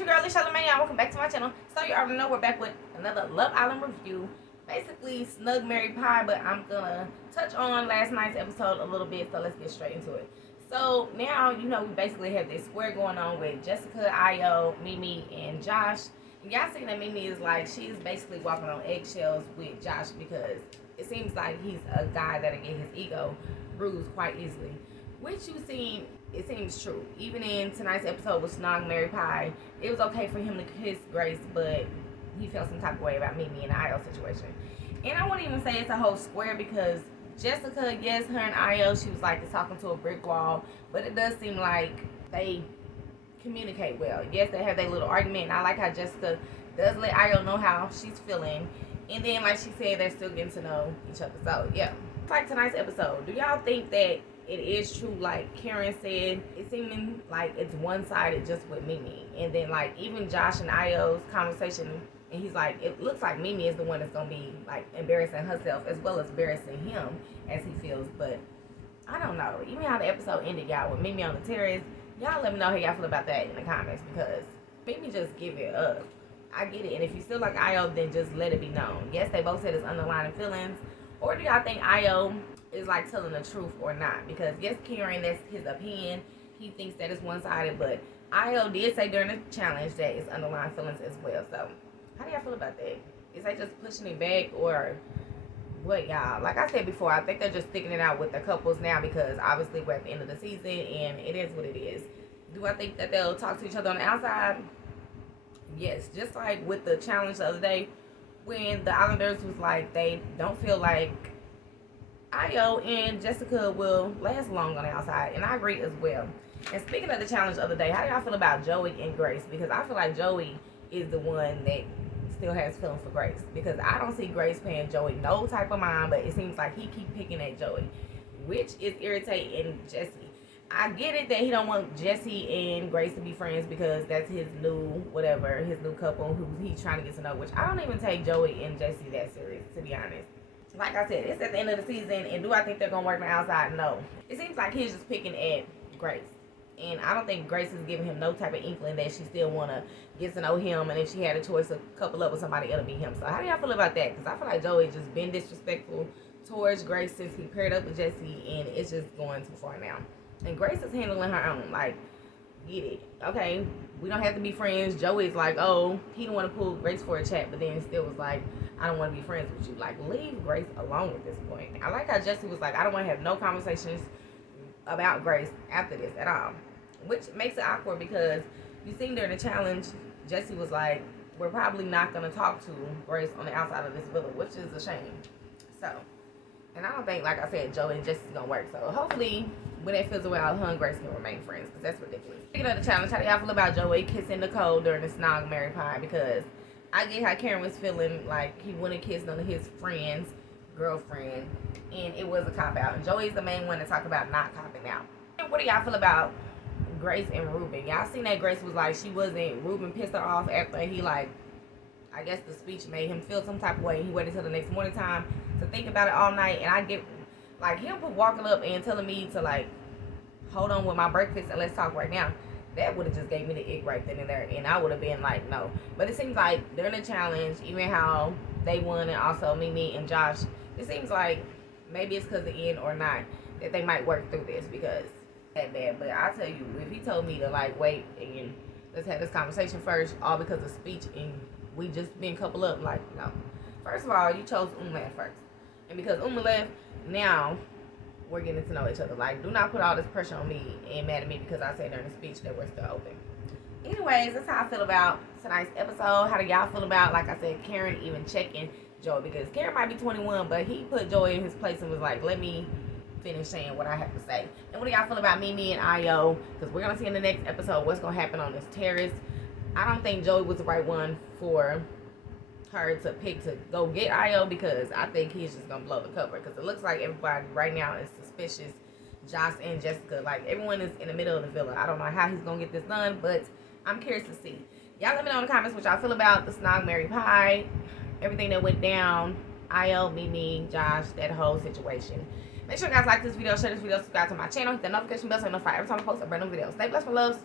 your girl, Mimii Ayo. Welcome back to my channel. So you already know we're back with another Love Island review. Basically, Snug Mary Pie, but I'm gonna touch on last night's episode a little bit, so let's get straight into it. So now, you know, we basically have this square going on with Jessica, Ayo, Mimii, and Josh. And y'all see that Mimii is like, she's basically walking on eggshells with Josh because it seems like he's a guy that'll get his ego bruised quite easily. Which you seen, it seems true. Even in tonight's episode with Snog Mary Pie, it was okay for him to kiss Grace, but he felt some type of way about Mimii and Ayo situation. And I wouldn't even say it's a whole square because Jessica, yes, her and Ayo, she was like talking to a brick wall, but it does seem like they communicate well. Yes, they have their little argument, and I like how Jessica does let Ayo know how she's feeling. And then, like she said, they're still getting to know each other. So, yeah. It's like tonight's episode. Do y'all think that it is true, like Ciaran said, it's seeming like it's one-sided just with Mimii? And then, like, even Josh and Ayo's conversation, and he's like, it looks like Mimii is the one that's going to be, like, embarrassing herself as well as embarrassing him as he feels. But I don't know. Even how the episode ended, y'all, with Mimii on the terrace, y'all let me know how y'all feel about that in the comments because Mimii just give it up. I get it. And if you still like Ayo, then just let it be known. Yes, they both said it's underlying feelings. Or do y'all think Ayo is like telling the truth or not? Because yes, Ciaran, that's his opinion. He thinks that it's one-sided, but Ayo did say during the challenge that it's underlying feelings as well. So how do y'all feel about that? Is they just pushing it back or what, y'all? Like I said before, I think they're just sticking it out with the couples now because obviously we're at the end of the season and it is what it is. Do I think that they'll talk to each other on the outside? Yes, just like with the challenge the other day when the Islanders was like they don't feel like Ayo and Jessica will last long on the outside, and I agree as well. And speaking of the challenge the other day, how do y'all feel about Joey and Grace? Because I feel like Joey is the one that still has feelings for Grace because I don't see Grace paying Joey no type of mind, but it seems like he keep picking at Joey, which is irritating Jesse. I get it that he don't want Jesse and Grace to be friends because that's his new whatever, his new couple who he's trying to get to know, which I don't even take Joey and Jesse that serious, to be honest. Like I said, it's at the end of the season, and do I think they're going to work on the outside? No. It seems like he's just picking at Grace. And I don't think Grace is giving him no type of inkling that she still want to get to know him, and if she had a choice to couple up with somebody, it'll be him. So how do y'all feel about that? Because I feel like Joey just been disrespectful towards Grace since he paired up with Jesse, and it's just going too far now. And Grace is handling her own. Like, get it. Okay, we don't have to be friends. Joey's like, oh, he don't want to pull Grace for a chat, but then still was like, I don't want to be friends with you. Like, leave Grace alone at this point. I like how Jesse was like, I don't want to have no conversations about Grace after this at all. Which makes it awkward because you seen during the challenge, Jesse was like, we're probably not going to talk to Grace on the outside of this villa, which is a shame. So, and I don't think, like I said, Joey and Jesse's going to work. So, hopefully, when that fizzles out, her and Grace can remain friends because that's ridiculous. Speaking of the challenge, how do y'all feel about Joey kissing Nicole during the Snog Mary Pie? Because I get how Ciaran was feeling like he wouldn't kiss none of his friends' girlfriend, and it was a cop-out. And Joey's the main one to talk about not copping out. And what do y'all feel about Grace and Ruben? Y'all seen that Grace was like, she wasn't, Ruben pissed her off after he like, I guess the speech made him feel some type of way. He waited till the next morning time to think about it all night, and I get, like, him walking up and telling me to, like, hold on with my breakfast and let's talk right now. That would have just gave me the ick right then and there, and I would have been like, no. But it seems like during the challenge, even how they won, and also Mimii and Josh, it seems like maybe it's because of the end or not that they might work through this because that bad. But I tell you, if he told me to like wait and let's have this conversation first, all because of speech, and we just been coupled up, like, no. First of all, you chose Umla first, and because Umla left, now we're getting to know each other. Like, do not put all this pressure on me and mad at me because I said during the speech that we're still open. Anyways, that's how I feel about tonight's episode. How do y'all feel about, like I said, Ciaran even checking Joey? Because Ciaran might be 21, but he put Joey in his place and was like, let me finish saying what I have to say. And what do y'all feel about Mimii and Ayo? Because we're going to see in the next episode what's going to happen on this terrace. I don't think Joey was the right one for her to pick to go get Ayo because I think he's just gonna blow the cover because it looks like everybody right now is suspicious. Josh and Jessica, like everyone is in the middle of the villa. I don't know how he's gonna get this done, but I'm curious to see. Y'all let me know in the comments what y'all feel about the Snog Mary Pie, everything that went down, Ayo, Mimii, Josh, that whole situation. Make sure you guys like this video, share this video, subscribe to my channel, hit the notification bell so you're notified every time I post a brand new video. Stay blessed, my loves.